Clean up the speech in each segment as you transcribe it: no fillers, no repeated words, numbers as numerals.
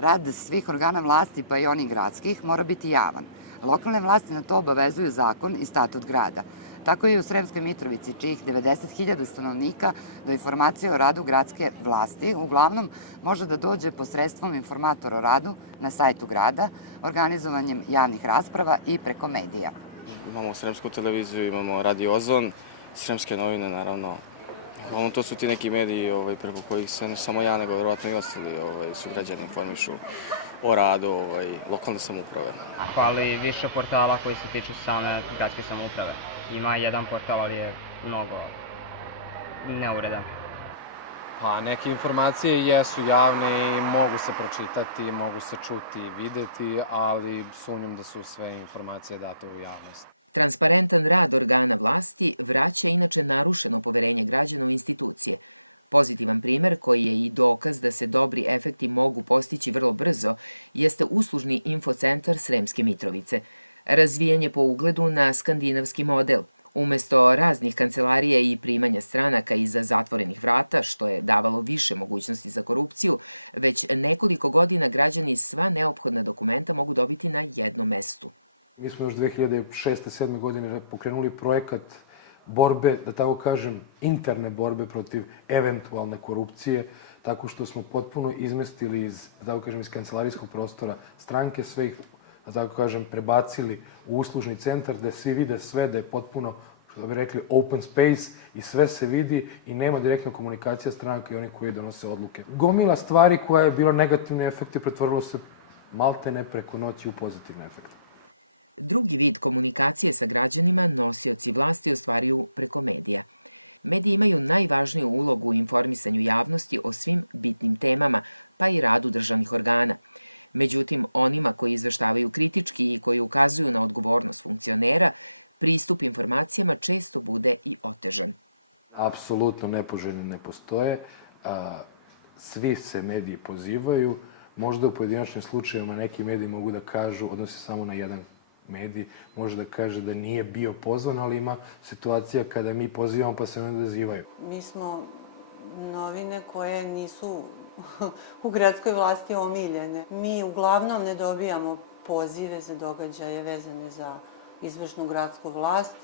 Rad svih organa vlasti, pa i onih gradskih, mora biti javan. Lokalne vlasti na to obavezuju zakon i statut grada. Tako je i u Sremskoj Mitrovici, čijih 90.000 stanovnika, do informacije o radu gradske vlasti uglavnom može da dođe posredstvom informatora o radu na sajtu grada, organizovanjem javnih rasprava i preko medija. Imamo Sremsku televiziju, imamo Radio Ozon, Sremske novine, naravno. Uglavnom, to su ti neki mediji preko kojih se ne samo ja, nego verovatno i ostali sugrađani informišu o radu lokalne samouprave. Ali više portala koji se tiču same gradske samouprave. Ima jedan portal, ali je mnogo neuredan. Pa neke informacije jesu javne i mogu se pročitati, mogu se čuti i videti, ali sumnjam da su sve informacije date u javnost. Transparentan rad organa vlasti vraća inače narušeno poverenje građana u instituciju. Pozitivan primer koji je i dokaz da se dobri efekti mogu postići vrlo brzo jeste uslužni infocentar Sremske Mitrovice. Razvijen je po ugledu na skandinavski model. Umesto raznih kancelarija i primanja stranaka iza zatvorenih vrata, što je davalo više mogućnosti za korupciju, već nekoliko godina građani sva neophodna dokumenta mogu dobiti na jednom mestu. Mi smo još 2006-2007. godine pokrenuli projekat borbe, da tako kažem, interne borbe protiv eventualne korupcije, tako što smo potpuno izmestili iz kancelarijskog prostora stranke, sve ih, da tako kažem, prebacili u uslužni centar gde svi vide sve, da je potpuno, što bi rekli, open space i sve se vidi i nema direktna komunikacija stranaka i onih koji donose odluke. Gomila stvari koja je bila negativni efekti pretvorilo se maltene preko noći u pozitivne efekte. Drugi vid komunikacije sa građanima nosioci vlasti ostvaruju preko medija. Mediji imaju najvažniju ulogu u informisanju javnosti o svim bitnim temama, pa i radu državnih organa. Međutim, onima koji izveštavaju kritički ili koji ukazuju na odgovornost funkcionera, pristup informacijama često bude i otežan. Apsolutno nepoželjni ne postoje. Svi se mediji pozivaju. Možda u pojedinačnim slučajevima neki mediji mogu da kažu, odnosi samo na jedan medij, može da kaže da nije bio pozvan, ali ima situacija kada mi pozivamo pa se ne odazivaju. Mi smo novine koje nisu u gradskoj vlasti omiljene. Mi uglavnom ne dobijamo pozive za događaje vezane za izvršnu gradsku vlast.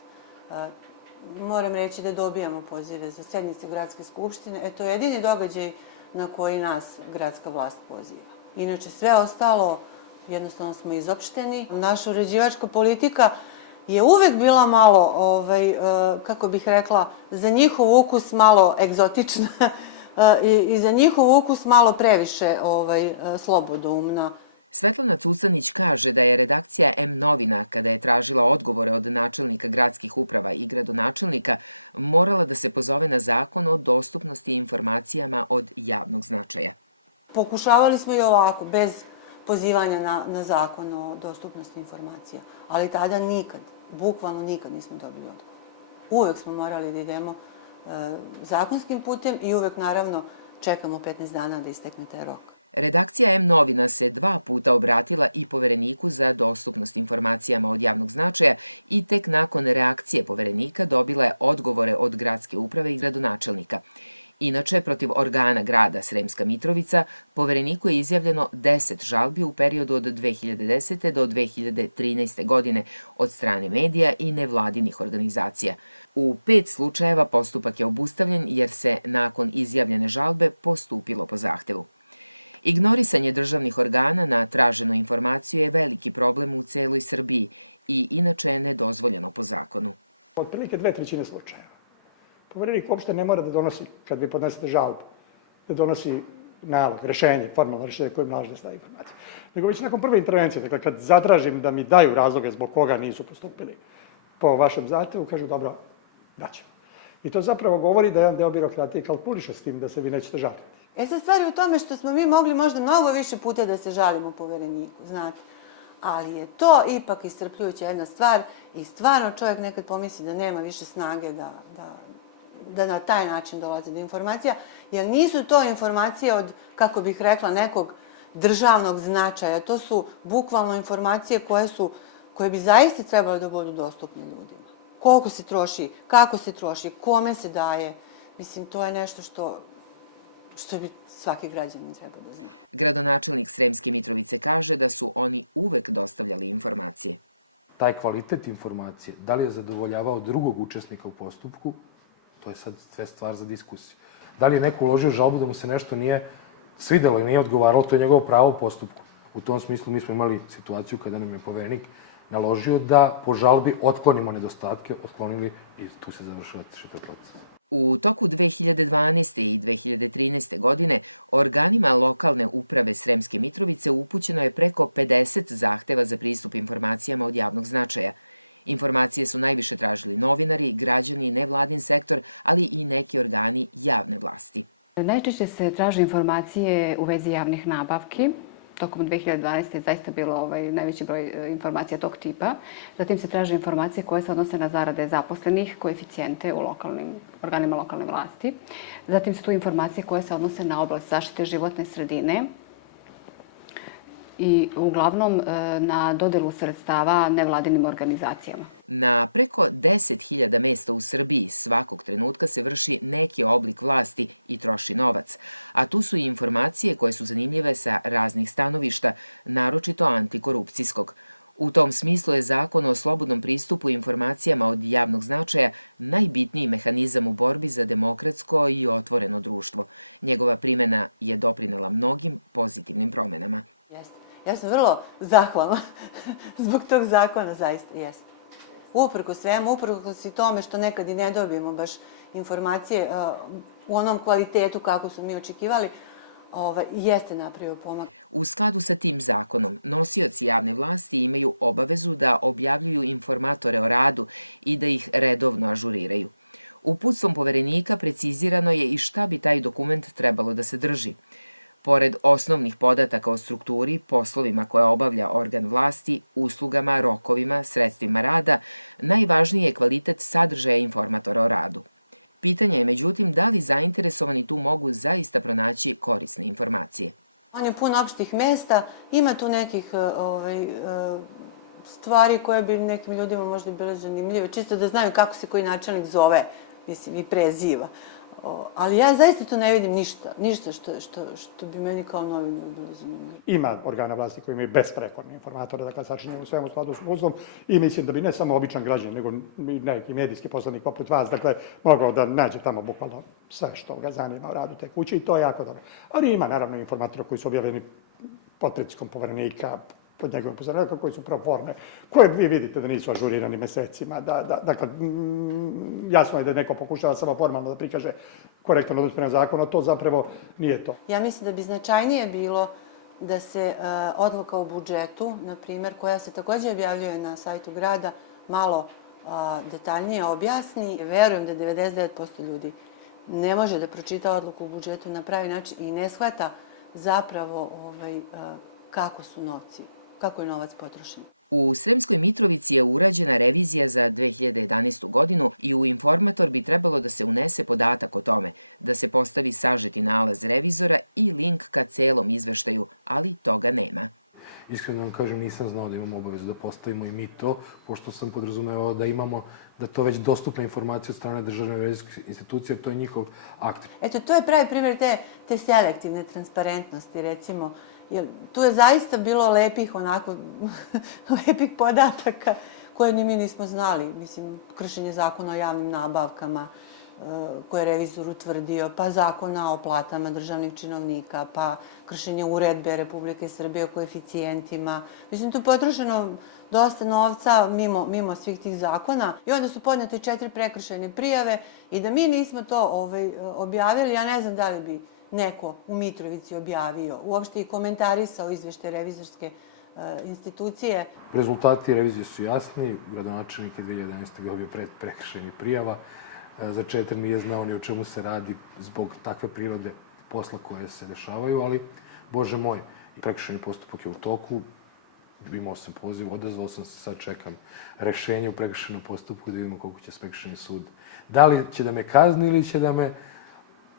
Moram reći da dobijamo pozive za sednice gradske skupštine. To je jedini događaj na koji nas gradska vlast poziva. Inače, sve ostalo jednostavno smo izopšteni. Naša uređivačka politika je uvek bila malo, kako bih rekla, za njihov ukus malo egzotična i za njihov ukus malo previše slobodoumna. Svetlana Cucanić kaže da je redakcija M-novina, kada je tražila odgovore od načelnika gradskih uprava i gradonačelnika, morala da se pozove na zakon o dostupnosti informacijama od javnog značaja. Pokušavali smo i ovako, bez pozivanja na zakon o dostupnosti informacija, ali tada nikad, bukvalno nikad nismo dobili odgovor. Uvek smo morali da idemo zakonskim putem i uvek, naravno, čekamo 15 dana da istekne taj rok. Redakcija M-novina se 2 puta obratila i Povereniku za dostupnost informacijama od javnog značaja i tek nakon reakcije Poverenika dobila odgovore od gradske uprave i gradonačelnika. Inače, protiv organa grada Sremska Mitrovica, Povereniku je izjavljeno 10 žalbi u periodu od 2010. do 2013. godine od strane medija i nevladinih organizacija. U 5 slučajeva postupak je obustavljen jer se nakon izjavljene žalbe postupilo po zahtevu. Ignorisanje državnih organa na traženu informaciju je veliki problem u cijeloj Srbiji i inače je nedozvoljeno po zakonu. Otprilike 2/3 slučajeva. Poverenik uopšte ne mora da donosi, kad vi podnesete žalbu, da donosi nalog, rešenje, formalno rešenje kojim nalaže da stavi informacije. Nego već nakon prve intervencije, dakle kad zatražim da mi daju razloge zbog koga nisu postupili po vašem zahtevu, kažu dobro, daćemo. I to zapravo govori da jedan deo birokratije kalkuliše s tim da se vi nećete žaliti. Sad stvar je u tome što smo mi mogli možda mnogo više puta da se žalimo Povereniku, znate. Ali je to ipak iscrpljujuća jedna stvar i stvarno čovjek nekad pomisli da nema više snage da na taj način dolaze do informacija, jer nisu to informacije od, kako bih rekla, nekog državnog značaja. To su bukvalno informacije koje bi zaista trebalo da budu dostupne ljudima. Koliko se troši, kako se troši, kome se daje. Mislim, to je nešto što bi svaki građanin trebao da zna. Gradonačelnik Sremske Mitrovice kaže da su oni uvek dostavljali informacije. Taj kvalitet informacije, da li je zadovoljavao drugog učesnika u postupku, to je sad sve stvar za diskusiju. Da li je neko uložio žalbu da mu se nešto nije svidelo i nije odgovaralo, to je njegovo pravo u postupku. U tom smislu mi smo imali situaciju kada nam je poverenik naložio da po žalbi otklonimo nedostatke, otklonili i tu se završila čitav proces. U toku 2012. i 2013. godine organima lokalne uprave Sremske Mitrovice upućeno je preko 50 zahteva za pristup informacijama od javnog značaja. Informacije su najviše tražili novinari, građani, nevladin sektor, ali i neki organi javne vlasti. Najčešće se traže informacije u vezi javnih nabavki. Tokom 2012. je zaista bilo najveći broj informacija tog tipa. Zatim se traže informacije koje se odnose na zarade zaposlenih, koeficijente u organima lokalne vlasti. Zatim su tu informacije koje se odnose na oblast zaštite životne sredine i uglavnom na dodelu sredstava nevladinim organizacijama. Na preko 10.000 mesta u Srbiji svakog trenutka se vrši neki oblik vlasti i troši novac. A to su informacije koje su zanimljive sa raznih stanovišta, naročito antikorupcijskog. U tom smislu je Zakon o slobodnom pristupu informacijama od javnog značaja najbitniji mehanizam u borbi za demokratsko i otvoreno društvo. Njegova primjena je doprinela mnogim pozitivnim promenama. Jeste. Ja sam vrlo zahvalna zbog tog zakona, zaista jeste. Uprkos svemu, uprkos i tome što nekad i ne dobijemo baš informacije u onom kvalitetu kako su mi očekivali, jeste napravio pomak. U skladu sa tim zakonom, nosioci javne vlasti imaju obavezu da objavljuju informatore o radu i da ih redovno ažuriraju. Uputstvom poverenika precizirano je i šta bi taj dokument trebalo da sadrži. Pored osnovnih podataka o strukturi, poslovima koje obavlja organ vlasti, uslugama, rokovima, sredstvima rada, najvažniji je kvalitet sadržaja informatora o radu. Pitanje je, međutim, da li zainteresovani tu mogu zaista pronaći korisne informacije. On je pun opštih mesta, ima tu nekih stvari koje bi nekim ljudima možda bile zanimljive, čisto da znaju kako se koji načelnik zove, mislim, i preziva. Ali ja zaista tu ne vidim ništa što bi meni kao novinaru bilo zanimljivo. Ima organa vlasti koji imaju besprekorne informatore, dakle sačinjeni u svemu skladu s Ustavom i mislim da bi ne samo običan građanin, nego i neki medijski poslanik poput vas, dakle, mogao da nađe tamo bukvalno sve što ga zanima o radu te kuće i to je jako dobro. Ali ima naravno informatora koji su objavljeni pod pritiskom poverenika, pod njegovim upozorenjima, koji su proforme, koje vi vidite da nisu ažurirani mesecima. Dakle, jasno je da neko pokušava samo formalno da prikaže korektan odnos prema zakonu, a to zapravo nije to. Ja mislim da bi značajnije bilo da se odluka o budžetu, na primjer, koja se takođe objavljuje na sajtu grada, malo detaljnije objasni. Verujem da 99% ljudi ne može da pročita odluku o budžetu na pravi način i ne shvata zapravo kako je novac potrošen. U Sremskoj Mitrovici je urađena revizija za 2011. godinu i u informator bi trebalo da se unese podatak o tome, da se postavi sažeti nalaz revizora i link ka celom izveštaju, ali toga nema. Iskreno vam kažem, nisam znao da imamo obavezu da postavimo i mi to, pošto sam podrazumevao da imamo, da to već dostupna informacija od strane državne revizijske institucije, to je njihov akt. Eto, to je pravi primjer te selektivne transparentnosti, recimo. Jer tu je zaista bilo lepih podataka koje ni mi nismo znali. Mislim, kršenje zakona o javnim nabavkama koje je revizor utvrdio, pa zakona o platama državnih činovnika, pa kršenje uredbe Republike Srbije o koeficijentima. Mislim, tu je potrošeno dosta novca mimo svih tih zakona i onda su podnete 4 prekršajne prijave i da mi nismo to objavili, ja ne znam da li bi neko u Mitrovici objavio, uopšte i komentarisao izveštaj revizorske institucije. Rezultati revizije su jasni. Gradonačelnik je 2011. dobio prekršajnih prijava. Za 4 nije znao ni o čemu se radi zbog takve prirode posla koje se dešavaju, ali, Bože moj, prekršajni postupak je u toku. Imao sam poziv, odazvao sam se, sad čekam rešenje u prekršajnom postupku da vidimo koliko će se prekršajni sud. Da li će da me kazni ili će da me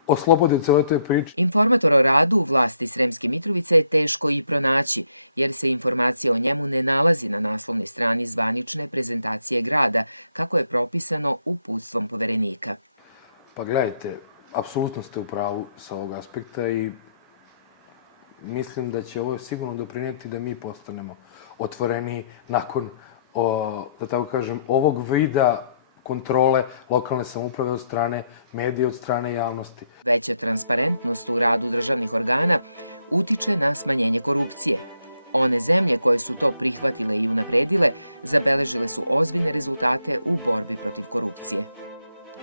oslobode od celoj toj priče. Informator o radu vlasti Sremske Mitrovice je teško i pronaći, jer se informacija o njemu ne nalazi na naslovnoj strani zvanične prezentacije grada, kako je propisano uputstvom poverenika. Pa gledajte, apsolutno ste u pravu sa ovog aspekta i mislim da će ovo sigurno doprinijeti da mi postanemo otvoreni nakon, da tako kažem, ovog vida kontrole lokalne samouprave od strane medija, od strane javnosti. Veća transparentnost u radu državnih organa utiče na smanjenje korupcije. Ove zemlje koje su pripremljene i unapređene zabeležile su ozbiljne rezultate u borbi protiv korupcije.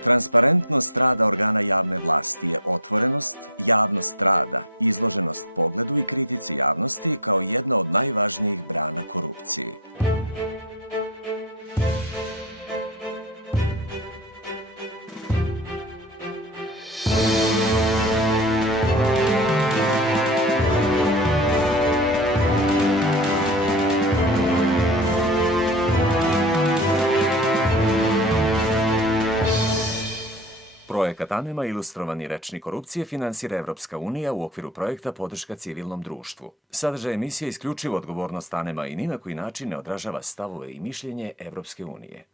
Transparentnost rada organa javne vlasti, otvorenost, javnost rada, izloženost pogledu i kritici javnosti kao jedna od najvažnijih protiv korupcije. Projekat ANEMA, ilustrovani rečnik korupcije, finansira Evropska unija u okviru projekta Podrška civilnom društvu. Sadržaj emisije isključivo odgovornost ANEMA i ni na koji način ne odražava stavove i mišljenje Evropske unije.